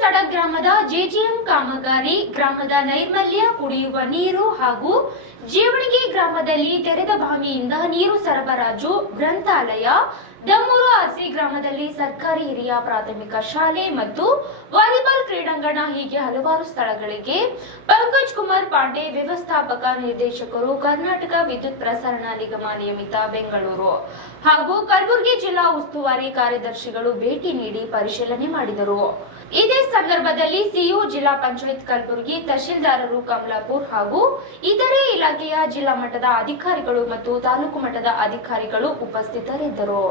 ಸಡಕ್ ಗ್ರಾಮದ ಜೆಜಿಎಂ ಕಾಮಗಾರಿ ಗ್ರಾಮದ ನೈರ್ಮಲ್ಯ ಕುಡಿಯುವ ನೀರು ಹಾಗೂ ಜೀವಣಿಗೆ ಗ್ರಾಮದಲ್ಲಿ ತೆರೆದ ಬಾವಿಯಿಂದ ನೀರು ಸರಬರಾಜು ಗ್ರಂಥಾಲಯ, ದಮ್ಮೂರು ಆರ್ಸಿ ಗ್ರಾಮದಲ್ಲಿ ಸರ್ಕಾರಿ ಹಿರಿಯ ಪ್ರಾಥಮಿಕ ಶಾಲೆ ಮತ್ತು ವಾಲಿಬಾಲ್ ಕ್ರೀಡಾಂಗಣ ಹೀಗೆ ಹಲವಾರು ಸ್ಥಳಗಳಿಗೆ ಪಂಕಜ್ ಕುಮಾರ್ ಪಾಂಡೆ, ವ್ಯವಸ್ಥಾಪಕ, ನಿರ್ದೇಶಕರು, ಕರ್ನಾಟಕ ವಿದ್ಯುತ್ ಪ್ರಸರಣ ನಿಗಮ ನಿಯಮಿತ ಬೆಂಗಳೂರು. ಹಾಗೂ ಕಲಬುರಗಿ ಜಿಲ್ಲಾ ಉಸ್ತುವಾರಿ ಕಾರ್ಯದರ್ಶಿಗಳು ಭೇಟಿ ನೀಡಿ ಪರಿಶೀಲನೆ ಮಾಡಿದರು. ಇದೇ ಸಂದರ್ಭದಲ್ಲಿ ಸಿಇಒ ಜಿಲ್ಲಾ ಪಂಚಾಯತ್ ಕಲಬುರಗಿ ತಹಶೀಲ್ದಾರರು ಕಮಲಾಪುರ್ ಹಾಗೂ ಇತರೆ ಇಲಾಖೆಯ ಜಿಲ್ಲಾ ಮಟ್ಟದ ಅಧಿಕಾರಿಗಳು ಮತ್ತು ತಾಲೂಕು ಮಟ್ಟದ ಅಧಿಕಾರಿಗಳು ಉಪಸ್ಥಿತರಿದ್ದರು.